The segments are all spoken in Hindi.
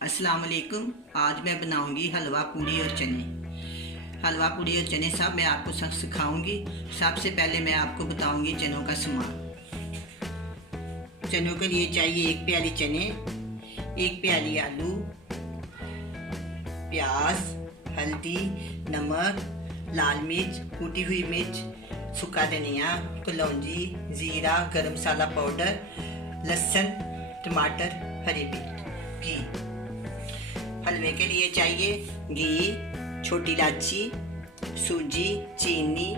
अस्सलाम वालेकुम। आज मैं बनाऊंगी हलवा पूड़ी और चने। हलवा पूड़ी और चने सब मैं आपको सब सिखाऊंगी। सबसे पहले मैं आपको बताऊंगी चनों का सामान। चनों के लिए चाहिए 1 प्याली चने, 1 प्याली आलू, प्याज, हल्दी, नमक, लाल मिर्च, कुटी हुई मिर्च, सूखा धनिया, कलौंजी, ज़ीरा, गरम मसाला पाउडर, लहसुन, टमाटर, हरी मिर्च, घी। हलवे के लिए चाहिए घी, छोटी इलायची, सूजी, चीनी,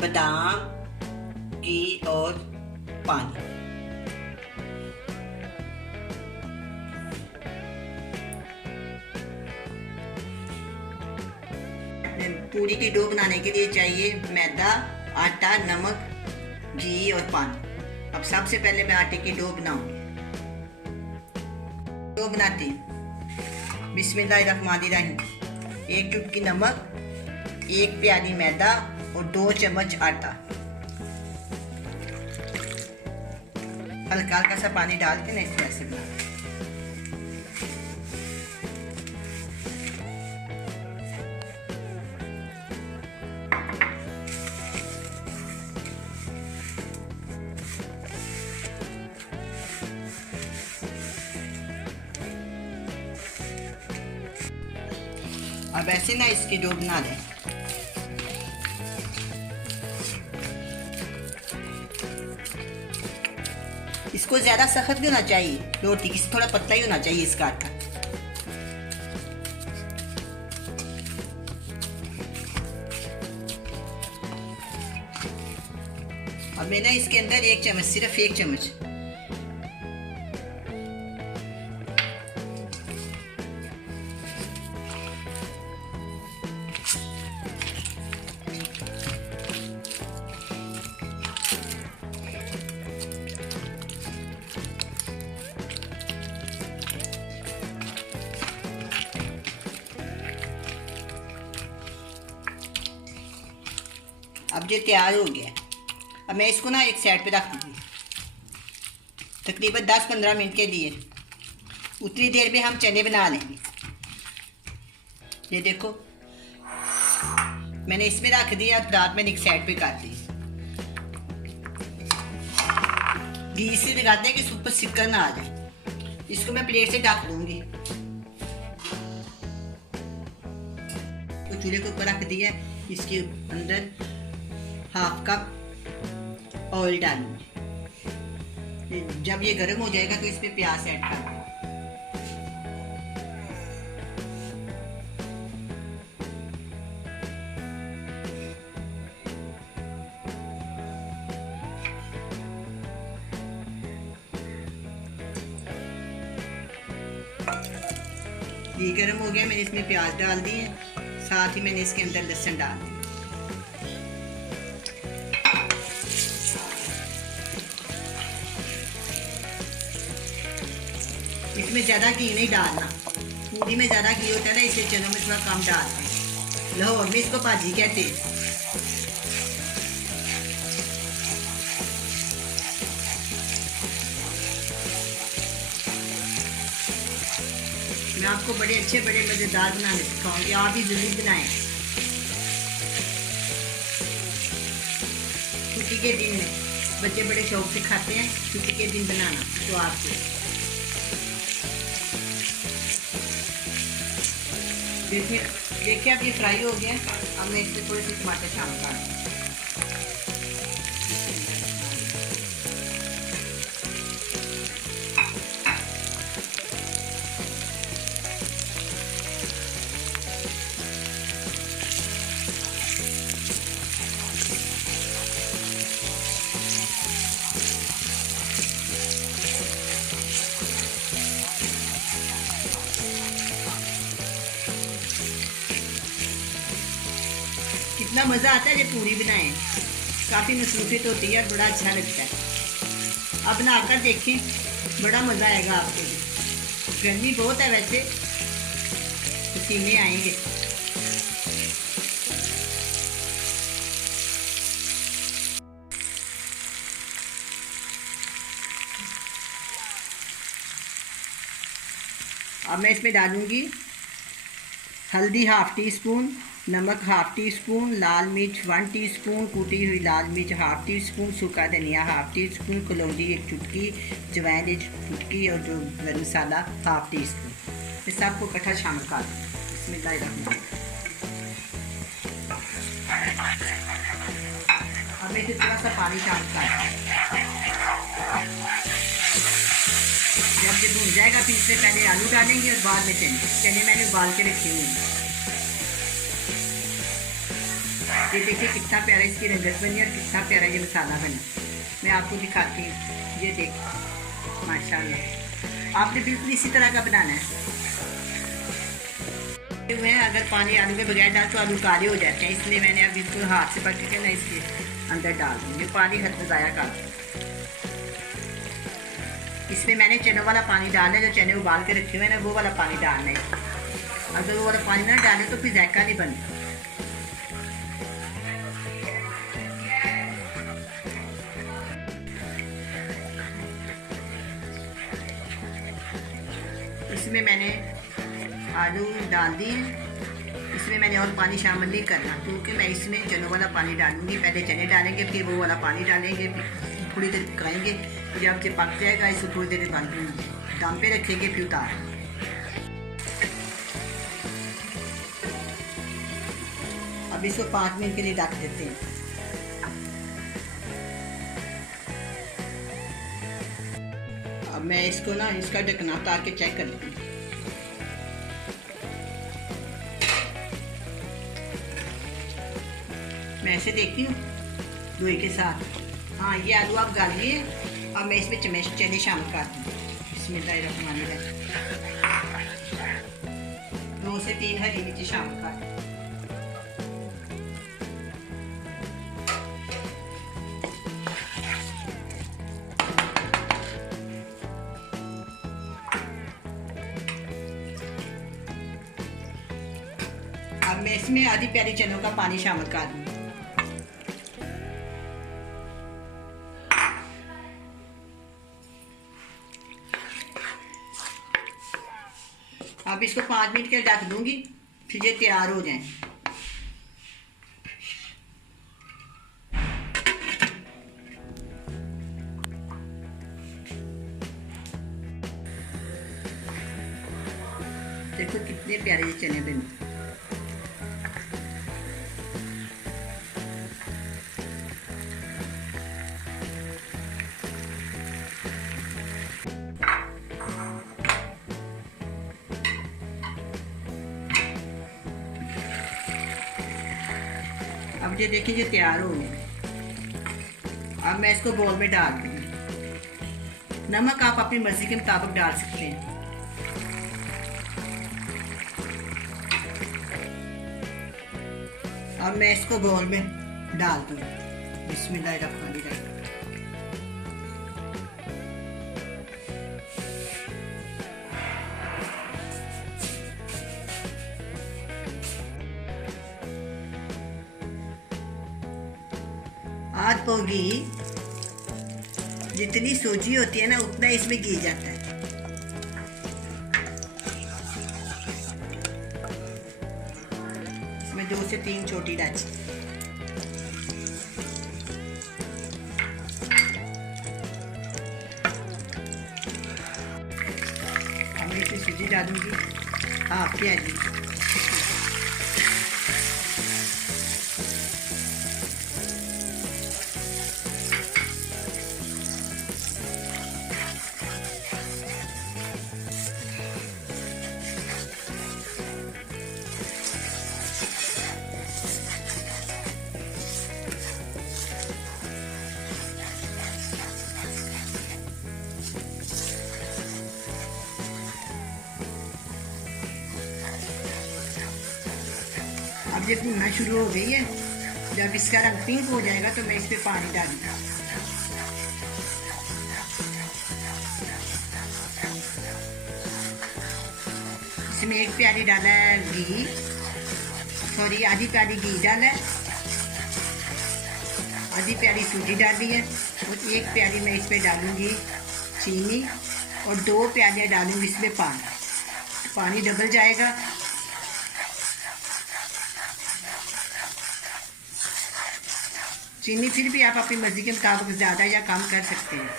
बादाम, घी और पानी। पूरी की डो बनाने के लिए चाहिए मैदा, आटा, नमक, घी और पानी। अब सबसे पहले मैं आटे की डो बनाऊंगी। डो बनाती हूँ। बिस्मिल्लाहिर्रहमानिर्रहीम। 1 चुटकी नमक, 1 प्याली मैदा और 2 चम्मच आटा। हल्का हल्का सा पानी डाल के ना इस तरह से बना। अब ऐसे ना इसकी डो बना लें। इसको ज़्यादा सख्त भी होना चाहिए रोटी की, थोड़ा पतला ही होना चाहिए इसका आटा। अब मैं ना इसके अंदर 1 चम्मच, सिर्फ 1 चम्मच अब ये तैयार हो गया। अब मैं इसको ना एक साइड पे रख दूँगी तकरीबन 10-15 मिनट के लिए। उतनी देर में हम चने बना लेंगे। ये देखो मैंने इसमें रख दिया, रात में एक साइड पे कर दी। घी से लगाते हैं कि ऊपर सिक्कर ना आ जाए। इसको मैं प्लेट से ढक दूंगी। तो चूल्हे के ऊपर रख दिया। इसके अंदर 1/2 कप ऑयल डालूंगी। जब ये गर्म हो जाएगा तो इसमें प्याज ऐड कर दूंगी। ये गर्म हो गया, मैंने इसमें प्याज डाल दिए, साथ ही मैंने इसके अंदर लहसुन डाल दिया। इसमें ज़्यादा घी नहीं डालना। पूरी में ज़्यादा घी होता है ना, इसलिए चनों में थोड़ा कम डालते हैं। लाहौर में इसको भाजी कहते हैं। मैं आपको बड़े अच्छे बड़े मज़ेदार बनाने सिखाऊंगी। आप भी जरूर बनाएं। छुट्टी के दिन बच्चे बड़े शौक से खाते हैं। छुट्टी के दिन बनाना तो आपको देखिए अब ये फ्राई हो गया। अब मैं इसमें थोड़े से टमाटर शामिल कर दूँ। कितना मज़ा आता है जब पूरी बनाएं। काफ़ी मसरूफियत होती है और बड़ा अच्छा लगता है। अब बनाकर देखें, बड़ा मज़ा आएगा आपको भी। गर्मी बहुत है वैसे, पसीने आएंगे। अब मैं इसमें डालूँगी हल्दी हाफ़ टी स्पून, नमक हाफ़ टी स्पून, लाल मिर्च 1 टीस्पून, कूटी हुई लाल मिर्च हाफ़ टी स्पून, सूखा धनिया हाफ़ टी स्पून, कलौंजी 1 चुटकी, जवैन 1 चुटकी और जो गरम मसाला हाफ़ टी स्पून। इस सबको इकट्ठा शामिल कर दूँ। बिस्मिल्लाहिर्रहमानिर्रहीम। अब मैं इसे थोड़ा सा पानी शामिल कर, जब ये भून जाएगा फिर इसमें पहले आलू डालेंगे और बाद में चने मैंने उबाल के रखे हुए हैं। ये देखिए कितना प्यारा इसकी रंगत बनी और कितना प्यारा ये मसाला बना। मैं आपको दिखाती हूँ। ये देख माशाल्लाह, आपने बिल्कुल इसी तरह का बनाना है। अगर पानी आलू के बगैर डाल तो आलू काले हो जाते हैं, इसलिए मैंने अब इसको हाथ से पकड़ के ना इसके अंदर डाल दूँगी। पानी हद ज़ाया कर, इसमें मैंने चनों वाला पानी डालना है, जो चने उबाल के रखे हुए हैं ना वो वाला पानी डालना है। अगर वो वाला पानी ना डालें तो फिर जायका नहीं बनता। इसमें मैंने आलू डाल दिए। इसमें मैंने और पानी शामिल नहीं करना, क्योंकि मैं इसमें चनों वाला पानी डालूंगी। पहले चने डालेंगे, फिर वो वाला पानी डालेंगे, थोड़ी देर पकाएंगे। जब से पक जाएगा इसको थोड़ी देर दम पे रखेंगे, फिर उतार। अब इसको 5 मिनट के लिए ढक देते हैं। अब मैं इसको ना इसका ढकना उतार के चेक कर लेती हूँ। मैं ऐसे देखती हूँ लोहे के साथ। हाँ, ये आलू आप गालिए। अब मैं इसमें चने शामिल कर दूँ। बिस्मिल्लाहिर्रहमानिर्रहीम। 2 से 3 हरी मिर्ची शामिल कर दूँ। अब मैं इसमें आधी प्याली चनों का पानी शामिल कर दूँ। अब इसको 5 मिनट के लिए ढक दूंगी, फिर ये तैयार हो जाए। देखो कितने प्यारे ये चने बने। अब ये देखिए ये तैयार हो गया। अब मैं इसको बोल में डाल दूँगी। नमक आप अपनी मर्जी के मुताबिक डाल सकते हैं। अब मैं इसको बोल में डाल दूँगी। बिस्मिल्लाहिर्रहमानिर्रहीम। आध पाव घी, जितनी सूजी होती है ना उतना इसमें घी जाता है। इसमें 2 से 3 छोटी इलायची। अब मैं इसमें सूजी डालूंगी, हाफ प्याली। अब ये भुनना शुरू हो गई है। जब इसका रंग पिंक हो जाएगा तो मैं इस पर पानी डालूंगा। इसमें 1 प्याली डाला है घी, सॉरी आधी प्याली घी डाला है, आधी प्याली सूजी डाली है और 1 प्याली मैं इस पर डालूंगी चीनी और 2 प्यालियाँ डालूंगी इसमें पानी। पानी डबल जाएगा। चीनी फिर भी आप अपनी मर्जी के मुताबिक ज़्यादा या कम कर सकते हैं।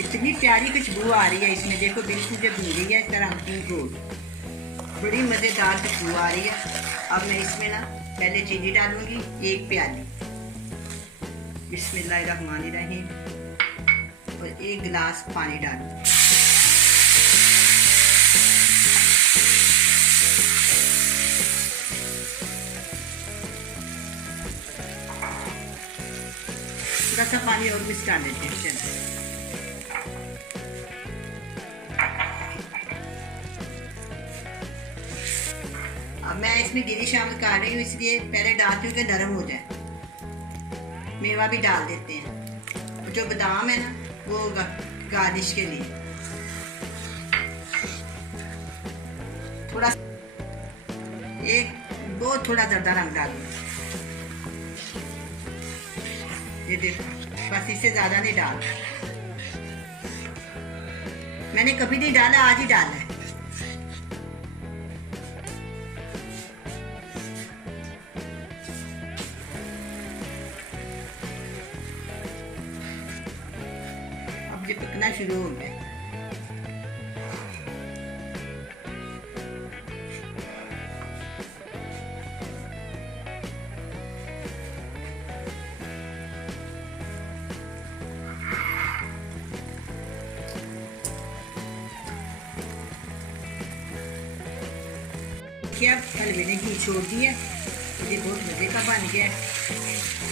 इतनी प्यारी खुशबू आ रही है इसमें, देखो बिल्कुल जब भून रही है तरह की गोल, बड़ी मज़ेदार खुशबू आ रही है। अब मैं इसमें ना पहले चीनी डालूंगी 1 प्याली, बिस्मिल्लाहिर्रहमानिर्रहीम, और 1 गिलास पानी डालूंगी। थोड़ा सा पानी और मिक्स डाल देते हैं। चलो अब मैं इसमें गिरी शामिल कर रही हूँ, इसलिए पहले डालती हूँ कि नरम हो जाए। मेवा भी डाल देते हैं, और जो बादाम है ना वो गार्निश के लिए थोड़ा बहुत थोड़ा ज़्यादा रंग डालूंगा। ये देखो, बस इससे ज़्यादा नहीं डाल, मैंने कभी नहीं डाला, आज ही डाला है। अब ये पकना शुरू हो गया। अब हलवे ने घी छोड़ दिया, ये बहुत मज़े का बन गया है,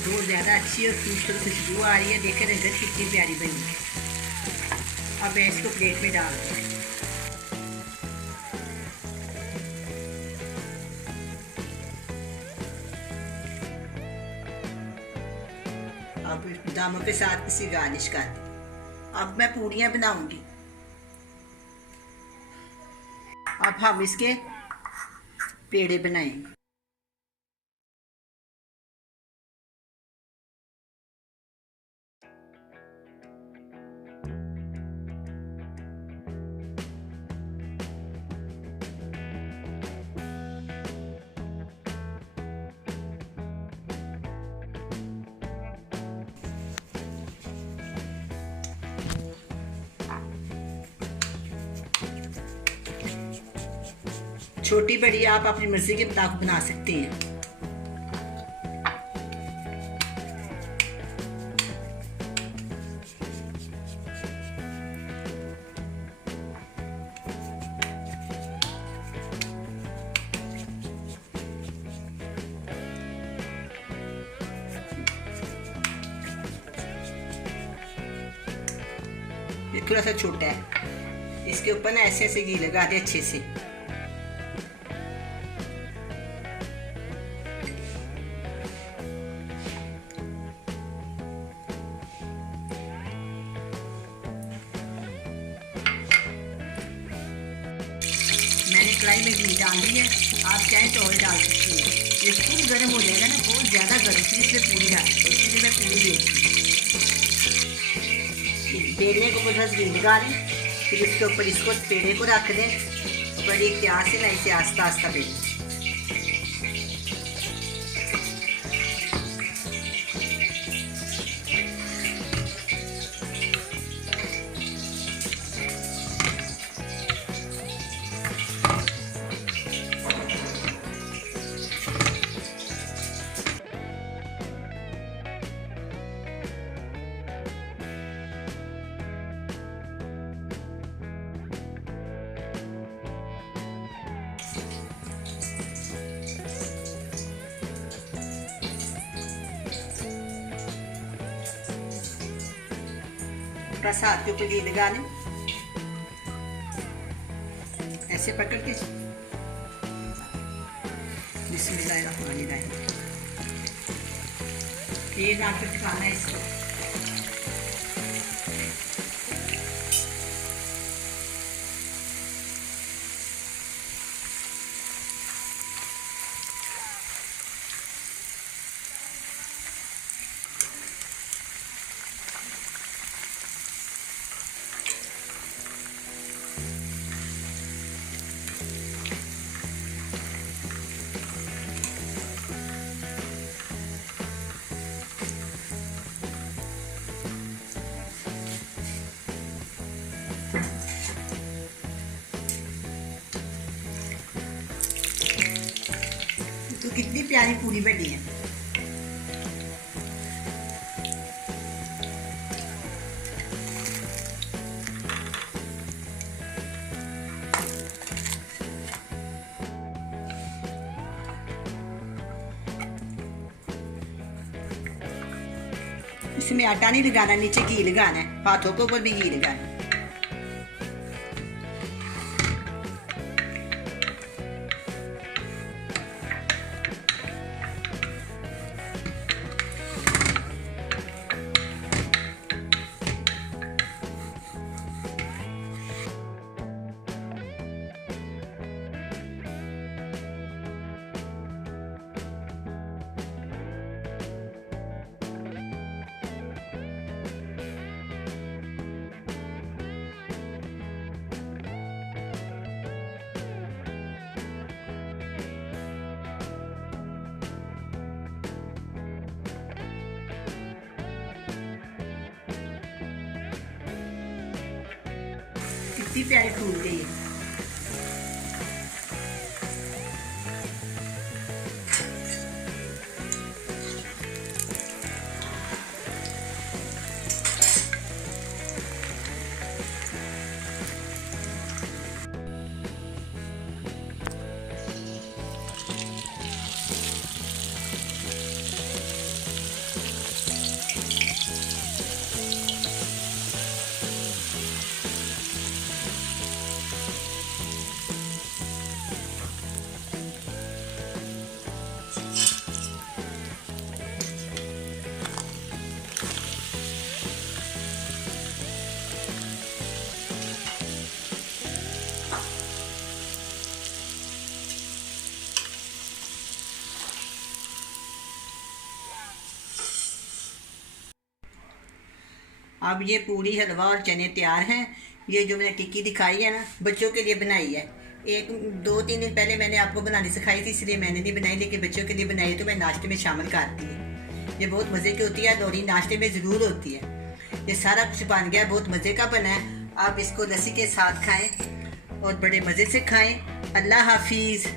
बहुत ज़्यादा अच्छी और खूबसूरत खुशबू आ रही है। देखे रंगत कितनी प्यारी बनी है। अब मैं इसको प्लेट में डाल दूँ। अब दामों के साथ किसी गार्निश कर दी। अब मैं पूड़ियाँ बनाऊंगी। अब हम इसके पेड़े बनाएंगे। छोटी बड़ी आप अपनी मर्जी के मुताबिक बना सकते हैं। ये थोड़ा सा छोटा है, इसके ऊपर ना ऐसे ऐसे घी लगा दे अच्छे से। मैंने कढ़ाई में घी डाल दी है, आप चाहें तो और डाल सकती हैं। ये खूब गर्म हो जाएगा ना, बहुत ज़्यादा गर्म, इसलिए पूरी डाल, इसलिए मैं पूरी बेचती हूँ। बेलने को बस घी लगा ली, फिर इसके ऊपर इसको पेड़े को रख दें, बड़ी प्यार से ना इसे आस्ता आस्ता बेलें। बस हाथ के ऊपर घी लगा लें, ऐसे पकड़ के। बिस्मिल्लाहिर्रहमानिर्रहीम। ये ना कुछ खाना है इसको। कितनी प्यारी पूरी बनी है। इसमें आटा नहीं लगाना, नीचे घी लगाना है, हाथों के ऊपर भी घी लगाना है। कितनी प्यारी फूल गई है। अब ये पूरी हलवा और चने तैयार हैं। ये जो मैंने टिक्की दिखाई है ना, बच्चों के लिए बनाई है। 2-3 दिन पहले मैंने आपको बनानी सिखाई थी, इसलिए मैंने नहीं बनाई, लेकिन बच्चों के लिए बनाई तो मैं नाश्ते में शामिल करती है। ये बहुत मज़े की होती है, लोरी नाश्ते में ज़रूर होती है। ये सारा कुछ बन गया, बहुत मज़े का बना है। आप इसको लस्सी के साथ खाएँ और बड़े मज़े से खाएँ। अल्लाह हाफिज़।